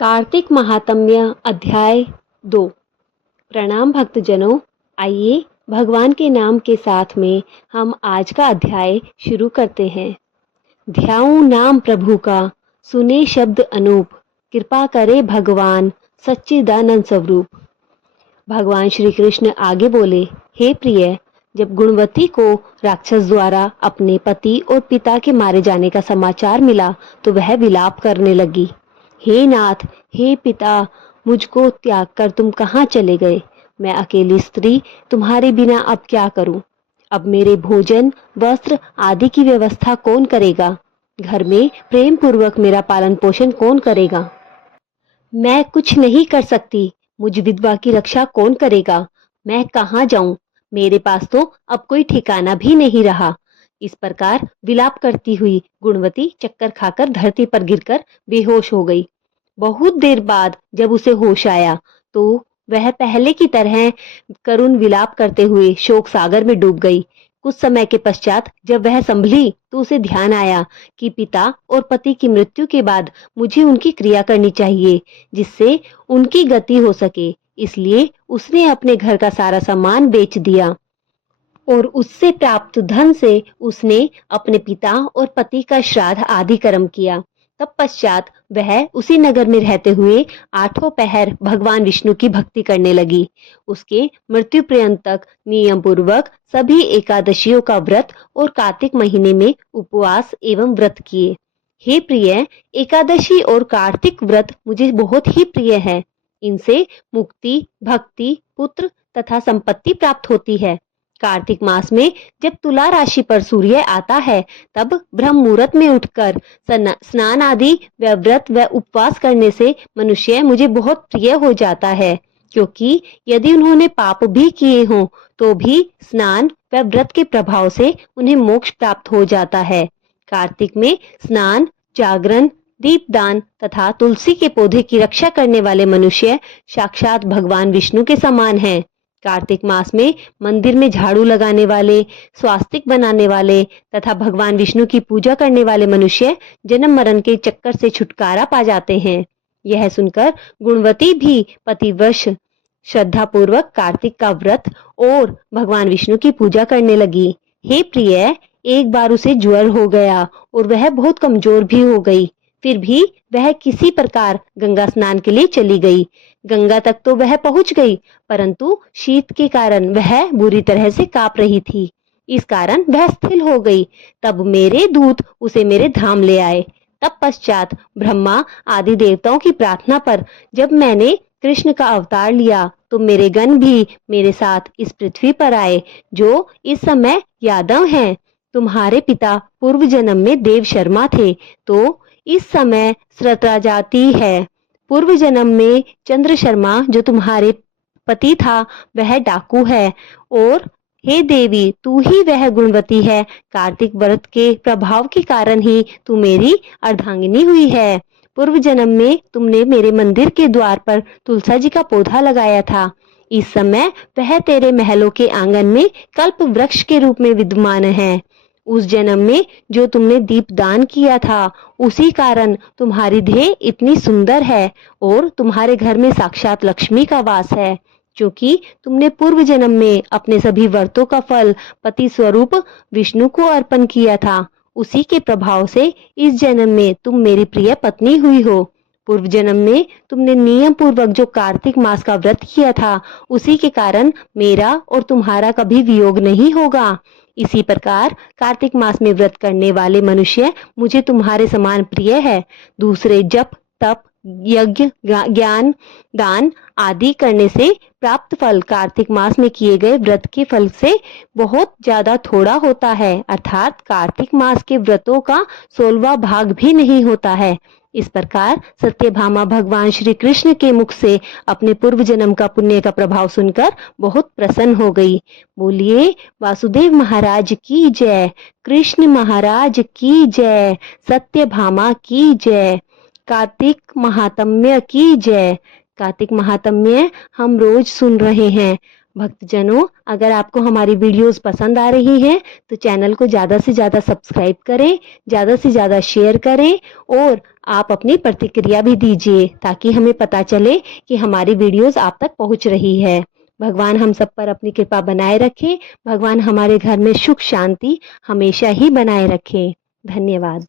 कार्तिक महात्म्य अध्याय 2। प्रणाम भक्तजनों, आइए भगवान के नाम के साथ में हम आज का अध्याय शुरू करते हैं। ध्याऊं नाम प्रभु का, सुने शब्द अनूप, कृपा करे भगवान सच्चिदानंद स्वरूप। भगवान श्री कृष्ण आगे बोले, हे प्रिय, जब गुणवती को राक्षस द्वारा अपने पति और पिता के मारे जाने का समाचार मिला तो वह विलाप करने लगी। हे नाथ, हे पिता, मुझको त्याग कर तुम कहाँ चले गए? मैं अकेली स्त्री तुम्हारे बिना अब क्या करूं? अब मेरे भोजन, वस्त्र आदि की व्यवस्था कौन करेगा? घर में प्रेम पूर्वक मेरा पालन पोषण कौन करेगा? मैं कुछ नहीं कर सकती। मुझ विधवा की रक्षा कौन करेगा? मैं कहाँ जाऊं? मेरे पास तो अब कोई ठिकाना भी नहीं रहा। इस प्रकार विलाप करती हुई गुणवती चक्कर खाकर धरती पर गिरकर बेहोश हो गई। बहुत देर बाद जब उसे होश आया तो वह पहले की तरह करुण विलाप करते हुए शोक सागर में डूब गई। कुछ समय के पश्चात जब वह संभली तो उसे ध्यान आया कि पिता और पति की मृत्यु के बाद मुझे उनकी क्रिया करनी चाहिए जिससे उनकी गति हो सके। इसलिए उसने अपने घर का सारा सामान बेच दिया और उससे प्राप्त धन से उसने अपने पिता और पति का श्राद्ध आदि कर्म किया। तब पश्चात वह उसी नगर में रहते हुए 8 पहर भगवान विष्णु की भक्ति करने लगी। उसके मृत्यु पर्यंत तक नियम पूर्वक सभी एकादशियों का व्रत और कार्तिक महीने में उपवास एवं व्रत किए। हे प्रिय, एकादशी और कार्तिक व्रत मुझे बहुत ही प्रिय है। इनसे मुक्ति, भक्ति, पुत्र तथा संपत्ति प्राप्त होती है। कार्तिक मास में जब तुला राशि पर सूर्य आता है तब ब्रह्म मुहूर्त में उठकर स्नान आदि व व्रत व उपवास करने से मनुष्य मुझे बहुत प्रिय हो जाता है, क्योंकि यदि उन्होंने पाप भी किए हों तो भी स्नान व व्रत के प्रभाव से उन्हें मोक्ष प्राप्त हो जाता है। कार्तिक में स्नान, जागरण, दीपदान तथा तुलसी के पौधे की रक्षा करने वाले मनुष्य साक्षात भगवान विष्णु के समान हैं। कार्तिक मास में मंदिर में झाड़ू लगाने वाले, स्वास्तिक बनाने वाले तथा भगवान विष्णु की पूजा करने वाले मनुष्य जन्म मरण के चक्कर से छुटकारा पा जाते हैं। यह सुनकर गुणवती भी पतिवश श्रद्धा पूर्वक कार्तिक का व्रत और भगवान विष्णु की पूजा करने लगी। हे प्रिय, एक बार उसे ज्वर हो गया और वह बहुत कमजोर भी हो गई। फिर भी वह किसी प्रकार गंगा स्नान के लिए चली गई। गंगा तक तो वह पहुंच गई, परंतु शीत के कारण वह बुरी तरह से कांप रही थी। इस कारण वह स्थिर हो गई। तब मेरे दूत उसे मेरे धाम ले आए। तब पश्चात ब्रह्मा आदि देवताओं की प्रार्थना पर जब मैंने कृष्ण का अवतार लिया तो मेरे गण भी मेरे साथ इस पृथ्वी पर आए, जो इस समय यादव हैं। तुम्हारे पिता पूर्व जन्म में देव शर्मा थे, तो इस समय श्रद्धाजाति है। पूर्व जन्म में चंद्र शर्मा जो तुम्हारे पति था वह डाकू है, और हे देवी, तू ही वह गुणवती है। कार्तिक व्रत के प्रभाव के कारण ही तू मेरी अर्धांगिनी हुई है। पूर्व जन्म में तुमने मेरे मंदिर के द्वार पर तुलसा जी का पौधा लगाया था। इस समय वह तेरे महलों के आंगन में कल्प वृक्ष के रूप में विद्यमान है। उस जन्म में जो तुमने दीप दान किया था, उसी कारण तुम्हारी देह इतनी सुंदर है और तुम्हारे घर में साक्षात लक्ष्मी का वास है, क्योंकि तुमने पूर्व जन्म में अपने सभी व्रतों का फल पति स्वरूप विष्णु को अर्पण किया था। उसी के प्रभाव से इस जन्म में तुम मेरी प्रिय पत्नी हुई हो। पूर्व जन्म में तुमने नियम पूर्वक जो कार्तिक मास का व्रत किया था, उसी के कारण मेरा और तुम्हारा कभी वियोग नहीं होगा। इसी प्रकार कार्तिक मास में व्रत करने वाले मनुष्य मुझे तुम्हारे समान प्रिय है। दूसरे जप, तप, यज्ञ, ज्ञान, दान आदि करने से प्राप्त फल कार्तिक मास में किए गए व्रत के फल से बहुत ज्यादा थोड़ा होता है, अर्थात कार्तिक मास के व्रतों का 16वां भाग भी नहीं होता है। इस प्रकार सत्यभामा भगवान श्री कृष्ण के मुख से अपने पूर्व जन्म का पुण्य का प्रभाव सुनकर बहुत प्रसन्न हो गई। बोलिए वासुदेव महाराज की जय, कृष्ण महाराज की जय, सत्यभामा की जय, कार्तिक महात्म्य की जय। कार्तिक महात्म्य हम रोज सुन रहे हैं। भक्तजनों, अगर आपको हमारी वीडियोस पसंद आ रही हैं तो चैनल को ज़्यादा से ज़्यादा सब्सक्राइब करें, ज़्यादा से ज़्यादा शेयर करें और आप अपनी प्रतिक्रिया भी दीजिए ताकि हमें पता चले कि हमारी वीडियोस आप तक पहुंच रही है। भगवान हम सब पर अपनी कृपा बनाए रखे। भगवान हमारे घर में सुख शांति हमेशा ही बनाए रखे। धन्यवाद।